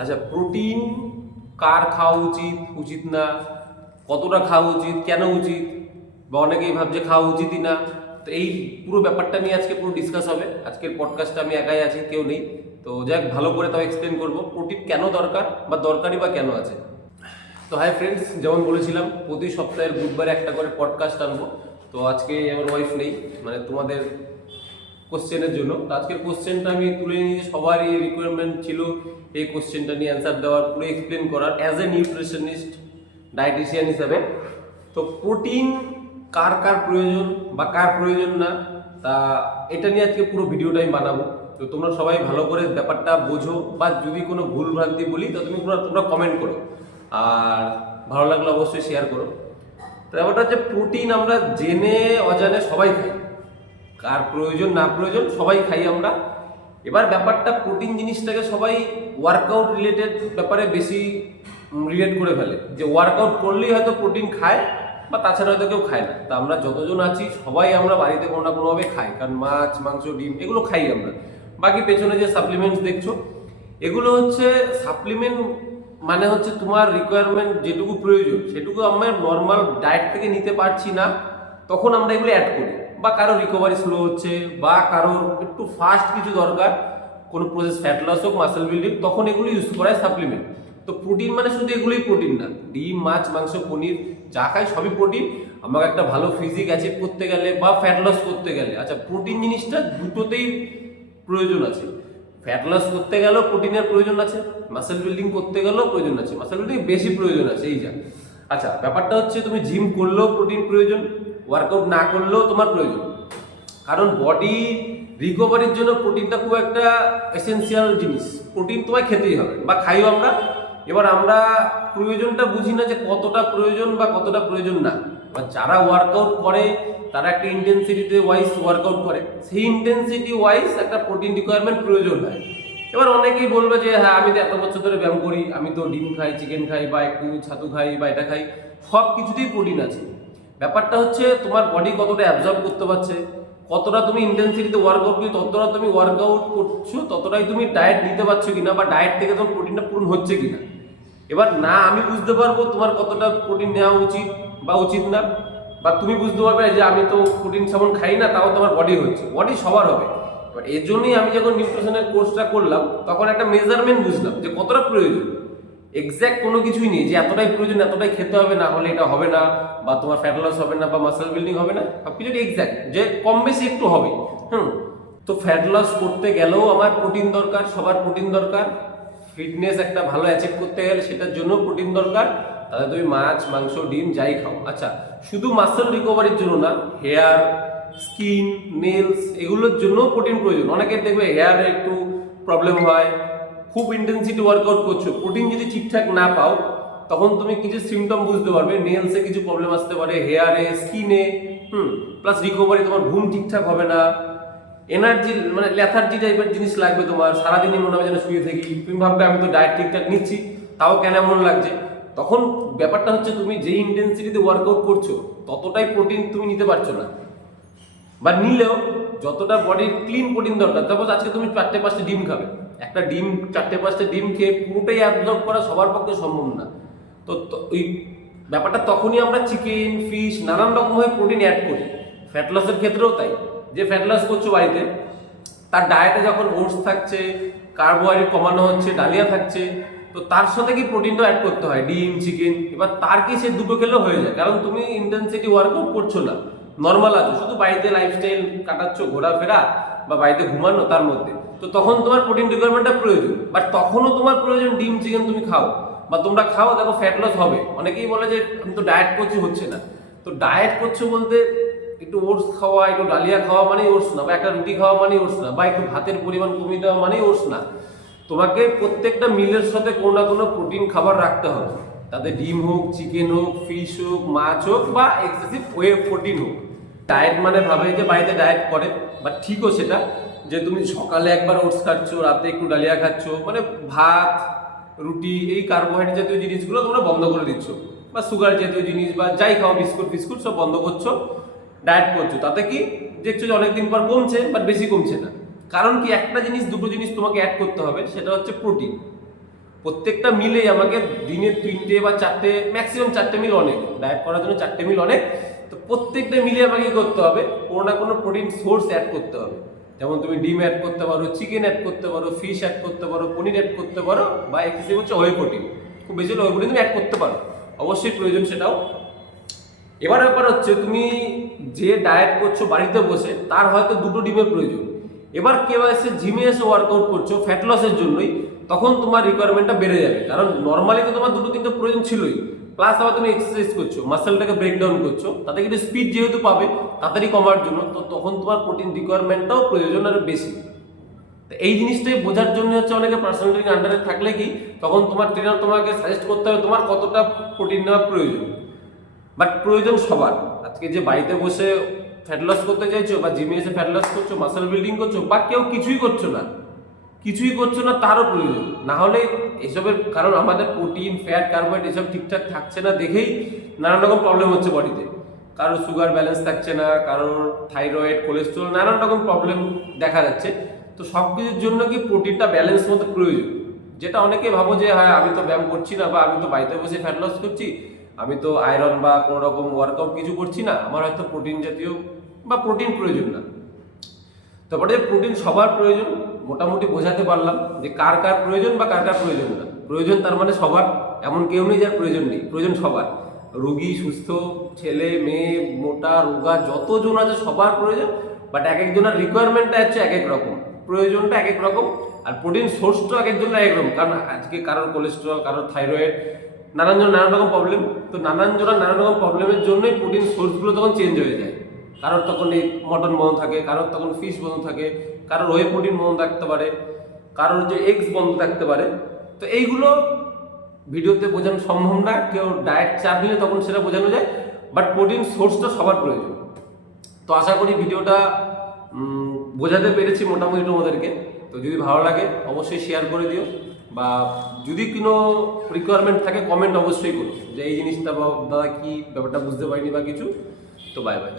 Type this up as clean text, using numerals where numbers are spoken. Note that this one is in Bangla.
আচ্ছা, প্রোটিন কার খাওয়া উচিত উচিত না, কতটা খাওয়া উচিত, কেন উচিত, বা অনেকেই ভাবছে খাওয়া উচিতই না। তো এই পুরো ব্যাপারটা নিয়ে আজকে পুরো ডিসকাস হবে। আজকের পডকাস্টে আমি একাই আছি, কেউ নেই। তো যাক, ভালো করে তাও এক্সপ্লেন করবো প্রোটিন কেন দরকার বা দরকারি বা কেন আছে। তো হাই ফ্রেন্ডস, যেমন বলেছিলাম প্রতি সপ্তাহের বুধবারে একটা করে পডকাস্ট আনবো। তো আজকে আমার ওয়াইফ নেই, মানে তোমাদের কোশ্চেনের জন্য। তো আজকের কোশ্চেনটা আমি তুলে নিয়ে সবারই রিকোয়ারমেন্ট ছিল এই কোশ্চেনটা নিয়ে অ্যান্সার দেওয়ার, পুরো এক্সপ্লেন করার অ্যাজ এ নিউট্রিশনিস্ট, ডায়েটিশিয়ান হিসাবে। তো প্রোটিন কার কার প্রয়োজন বা কার প্রয়োজন না, তা এটা নিয়ে আজকে পুরো ভিডিওটা আমি বানাবো। তো তোমরা সবাই ভালো করে ব্যাপারটা বোঝো, বা যদি কোনো ভুল ভ্রান্তি বলি তো তোমরা কমেন্ট করো, আর ভালো লাগলে অবশ্যই শেয়ার করো। তো ব্যাপারটা হচ্ছে, প্রোটিন আমরা জেনে অজানে সবাই খাই, কার প্রয়োজন না প্রয়োজন সবাই খাই আমরা। এবার ব্যাপারটা, প্রোটিন জিনিসটাকে সবাই ওয়ার্কআউট রিলেটেড ব্যাপারে বেশি রিলেট করে ফেলে, যে ওয়ার্কআউট করলেই হয়তো প্রোটিন খায়, বা তাছাড়া হয়তো কেউ খায় না। তা আমরা যতজন আছি সবাই আমরা বাড়িতে কোনো না কোনোভাবে খাই, কারণ মাছ মাংস ডিম এগুলো খাই আমরা। বাকি পেছনে যে সাপ্লিমেন্টস দেখছো, এগুলো হচ্ছে সাপ্লিমেন্ট, মানে হচ্ছে তোমার রিকোয়ারমেন্ট যেটুকু প্রয়োজন সেটুকু আমরা নর্মাল ডায়েট থেকে নিতে পারছি না, তখন আমরা এগুলো অ্যাড করি। বা কারো রিকভারি স্লো হচ্ছে, বা কারোর একটু ফাস্ট কিছু দরকার, কোনো প্রসেস ফ্যাট লস হোক, মাসেল বিল্ডিং, তখন এগুলো ইউজ করা হয় সাপ্লিমেন্ট। তো প্রোটিন মানে শুধু এগুলোই প্রোটিন না, ডিম মাছ মাংস পনির যা খাই সবই প্রোটিন। আমাকে একটা ভালো ফিজিক অ্যাচিভ করতে গেলে বা ফ্যাট লস করতে গেলে, আচ্ছা প্রোটিন জিনিসটা দুটোতেই প্রয়োজন আছে। ফ্যাট লস করতে গেলেও প্রোটিনের প্রয়োজন আছে, মাসেল বিল্ডিং করতে গেলেও প্রয়োজন আছে, মাসেল বিল্ডিং বেশি প্রয়োজন আছে, এই যা। আচ্ছা, ব্যাপারটা হচ্ছে তুমি জিম করলেও প্রোটিন প্রয়োজন, ওয়ার্কআউট না করলেও তোমার প্রয়োজন। কারণ বডি রিকভারির জন্য প্রোটিনটা খুব একটা এসেন্সিয়াল জিনিস। প্রোটিন তোমায় খেতেই হবে, বা খাইও আমরা। এবার আমরা প্রয়োজনটা বুঝি না, যে কতটা প্রয়োজন বা কতটা প্রয়োজন না। এবার যারা ওয়ার্কআউট করে তারা একটা ইন্টেন্সিটিতে ওয়াইজ ওয়ার্কআউট করে, সেই ইন্টেন্সিটি ওয়াইজ একটা প্রোটিন রিকোয়ারমেন্ট প্রয়োজন হয়। এবার অনেকেই বলবে যে হ্যাঁ, আমি তো এত বছর ধরে ব্যায়াম করি, আমি তো ডিম খাই, চিকেন খাই, বা একটু ছাতু খাই, বা এটা খাই, সব কিছুতেই প্রোটিন আছে। ব্যাপারটা হচ্ছে তোমার বডি কতটা অ্যাবজর্ব করতে পারছে, কতটা তুমি ইন্টেন্সিটিতে ওয়ার্কআউট করি, ততটা তুমি ওয়ার্কআউট করছো, ততটাই তুমি ডায়েট নিতে পারছো কিনা, বা ডায়েট থেকে তোমার প্রোটিনটা পূরণ হচ্ছে কিনা। এবার না আমি বুঝতে পারবো তোমার কতটা প্রোটিন নেওয়া উচিত বা উচিত না, বা তুমি বুঝতে পারবে যে আমি তো প্রোটিন সেমন খাই না, তাও তোমার বডি হচ্ছে। বডি সবার হবে। এবার এর জন্যই আমি যখন নিউট্রিশনের কোর্সটা করলাম, তখন একটা মেজারমেন্ট বুঝলাম যে কতটা প্রয়োজন। এক্স্যাক্ট কোনো কিছুই নেই যে এতটাই প্রয়োজন, এতটাই খেতে হবে, না হলে এটা হবে না, বা তোমার ফ্যাট লস হবে না, বা মাসেল বিল্ডিং হবে না। সবকিছু এক্স্যাক্ট যে কম বেশি একটু হবে। তো ফ্যাট লস করতে গেলেও আমার প্রোটিন দরকার, সবার প্রোটিন দরকার। ফিটনেস একটা ভালো অ্যাচিভ করতে গেলে সেটার জন্য প্রোটিন দরকার। তাহলে তুমি মাছ মাংস ডিম যাই খাও। আচ্ছা, শুধু মাসেল রিকভারির জন্য না, হেয়ার, স্কিন, নেলস এগুলোর জন্য প্রোটিন প্রয়োজন। অনেকের দেখবে হেয়ারে একটু প্রবলেম হয়, খুব ইন্টেন্সিটি ওয়ার্কআউট করছো, প্রোটিন যদি ঠিকঠাক না পাও, তখন তুমি কিছু সিমটম বুঝতে পারবে। নেলসে কিছু প্রবলেম আসতে পারে, হেয়ারে, স্কিনে, প্লাস রিকভারি, তোমার ঘুম ঠিকঠাক হবে না, এনার্জি মানে লেথার্জি টাইপের জিনিস লাগবে তোমার, সারাদিনই মনে হবে যেন শুয়ে থাকি। তুমি ভাববে আমি তো ডায়েট ঠিকঠাক নিচ্ছি, তাও কেন এমন লাগছে। তখন ব্যাপারটা হচ্ছে, তুমি যেই ইন্টেন্সিটিতে ওয়ার্কআউট করছো ততটাই প্রোটিন তুমি নিতে পারছো না, বা নিলেও যতটা বডির ক্লিন প্রোটিন দরকার। তারপর আজকে তুমি 4-5টা ডিম খাবে, একটা ডিম 4-5টা ডিম খেয়ে পুরোটাই অ্যাবজর্ব করা সবার পক্ষে সম্ভব না। তো ওই ব্যাপারটা তখনই আমরা চিকেন, ফিশ, নানান রকমভাবে প্রোটিন অ্যাড করি। ফ্যাট লসের ক্ষেত্রেও তাই। যে ফ্যাট লস করছো বাড়িতে, তার ডায়েটে যখন ওটস থাকছে, কার্বোহাইড্রেট কমানো হচ্ছে, ডালিয়া থাকছে, তো তার সাথে কি প্রোটিনটা অ্যাড করতে হয়, ডিম চিকেন। এবার তার কি সে দুটো খেলেও হয়ে যায়, কারণ তুমি ইন্টেন্সিটি ওয়ার্কআউট করছো না, নর্মাল আছো, শুধু বাড়িতে লাইফস্টাইল কাটাচ্ছ, ঘোরাফেরা বা বাড়িতে ঘুমানো, তার মধ্যে। তো তখন তোমার প্রোটিন রিকোয়ারমেন্টটা প্রয়োজন। বাট তখনও তোমার প্রয়োজন ডিম চিকেন তুমি খাও, বা তোমরা খাও, দেখো ফ্যাট লস হবে। অনেকেই বলে যে আমি তো ডায়েট করছি, হচ্ছে না। তো ডায়েট করছো বলতে একটু ওটস খাওয়া, একটু ডালিয়া খাওয়া মানেই ওটস না, বা একটা রুটি খাওয়া মানেই ওটস না, বা একটু ভাতের পরিমাণ কমিয়ে দেওয়া মানেই ওটস না। তোমাকে প্রত্যেকটা মিলের সাথে কোনো না কোনো প্রোটিন খাবার রাখতে হবে, তাতে ডিম হোক, চিকেন হোক, ফিশ হোক, মাছ হোক, বা এক্সেসিভ ওয়ে প্রোটিন হোক। ডায়েট মানে ভাবে যে বাড়িতে ডায়েট করে, বা ঠিকও সেটা, যে তুমি সকালে একবার ওটস খাচ্ছ, রাতে একটু ডালিয়া খাচ্ছ, মানে ভাত রুটি এই কার্বোহাইড্রেট জাতীয় জিনিসগুলো তোমরা বন্ধ করে দিচ্ছ, বা সুগার জাতীয় জিনিস বা যাই খাও, বিস্কুট ফিস্কুট সব বন্ধ করছো, ডায়েট করছো। তাতে কি দেখছো যে অনেকদিন পর কমছে, বাট বেশি কমছে না। কারণ কি, একটা জিনিস দুটো জিনিস তোমাকে অ্যাড করতে হবে, সেটা হচ্ছে প্রোটিন। প্রত্যেকটা মিলেই আমাকে দিনে 3টে বা 4টে, ম্যাক্সিমাম 4টে মিল অনেক, ডায়েট করার জন্য 4টে মিল অনেক। তো প্রত্যেকটা মিলে আমাকে কি করতে হবে, কোনো না কোনো প্রোটিন সোর্স অ্যাড করতে হবে। যেমন তুমি ডিম অ্যাড করতে পারো, চিকেন অ্যাড করতে পারো, ফিশ অ্যাড করতে পারো, পনির অ্যাড করতে পারো, বা এক্সেসিভ হচ্ছে ওয়ে প্রোটিন, খুব বেশি ওয়ে প্রোটিন তুমি অ্যাড করতে পারো, অবশ্যই প্রয়োজন সেটাও। এবার ব্যাপার হচ্ছে তুমি যে ডায়েট করছো বাড়িতে বসে, তার হয়তো 2টো ডিমের প্রয়োজন। এবার কেউ এসে জিমে এসে ওয়ার্কআউট করছো ফ্যাট লসের জন্যই, তখন তোমার রিকোয়ারমেন্টটা বেড়ে যাবে, কারণ নর্মালি তো তোমার 2-3টে প্রয়োজন ছিলই, প্লাস আবার তুমি এক্সারসাইজ করছো, মাসেলটাকে ব্রেকডাউন করছো, তাতে কিন্তু স্পিড যেহেতু পাবে তাড়াতাড়ি কমার জন্য, তো তখন তোমার প্রোটিন রিকোয়ারমেন্টটাও প্রয়োজন আরো বেশি। তো এই জিনিসটাই বোঝার জন্য হচ্ছে অনেকে পার্সোনাল ট্রেনিং আন্ডারে থাকলে কি, তখন তোমার ট্রেনার তোমাকে সাজেস্ট করতে হবে তোমার কতটা প্রোটিন নেওয়া প্রয়োজন। বাট প্রয়োজন সবার। আজকে যে বাড়িতে বসে ফ্যাট লস করতে চাইছো, বা জিমে এসে ফ্যাট লস করছো, মাসেল বিল্ডিং করছো, বা কেউ কিছুই করছো না, তারও প্রয়োজন না হলে এসবের কারণ আমাদের প্রোটিন, ফ্যাট, কার্বোহাইড্রেট এসব ঠিকঠাক থাকছে না দেখেই নানান রকম প্রবলেম হচ্ছে বডিতে। কারোর সুগার ব্যালেন্স থাকছে না, কারোর থাইরয়েড, কোলেস্ট্রল, নানান রকম প্রবলেম দেখা যাচ্ছে। তো সব কিছুর জন্য কি প্রোটিনটা ব্যালেন্স মতো প্রয়োজন, যেটা অনেকে ভাবো যে হ্যাঁ আমি তো ব্যায়াম করছি না, বা আমি তো বাড়িতে বসে ফ্যাট লস করছি, আমি তো আয়রন বা কোনো রকম ওয়ার্কআউট কিছু করছি না, আমার হয়তো প্রোটিন জাতীয় বা প্রোটিন প্রয়োজন না। তারপরে প্রোটিন সবার প্রয়োজন মোটামুটি বোঝাতে পারলাম যে কার কার প্রয়োজন বা কার কার প্রয়োজন না। প্রয়োজন তার মানে সবার, এমন কেউ নেই যার প্রয়োজন নেই, প্রয়োজন সবার। রোগী, সুস্থ, ছেলে মেয়ে, মোটা রোগা যতজন আছে সবার প্রয়োজন। বাট এক একজনের রিকোয়ারমেন্টটা হচ্ছে এক এক রকম, প্রয়োজনটা এক এক রকম, আর প্রোটিন সোর্সটাও এক একজনের এক রকম। কারণ আজকে কারোর কোলেস্ট্রল, কারোর থাইরয়েড, নানান রকম প্রবলেম, তো নানান রকম প্রবলেমের জন্যই প্রোটিন সোর্সগুলো তখন চেঞ্জ হয়ে যায়। কারোর তখন এই মটন বন্ধ থাকে, কারোর তখন ফিশ বন্ধ থাকে, কারোর ওয়ে প্রোটিন বন্ধ থাকতে পারে, কারোর যে এগস বন্ধ থাকতে পারে। তো এইগুলো ভিডিওতে বোঝানো সম্ভব না, কেউ ডায়েট চাপ নিলে তখন সেটা বোঝানো যায়। বাট প্রোটিন সোর্সটা সবার প্রয়োজন। তো আশা করি ভিডিওটা বোঝাতে পেরেছি মোটামুটি তোমাদেরকে। তো যদি ভালো লাগে অবশ্যই শেয়ার করে দিও, বা যদি কোনো রিকোয়ারমেন্ট থাকে কমেন্ট অবশ্যই করো যে এই জিনিসটা দাদা কি ব্যাপারটা বুঝতে পারিনি বা কিছু। তো বাই বাই।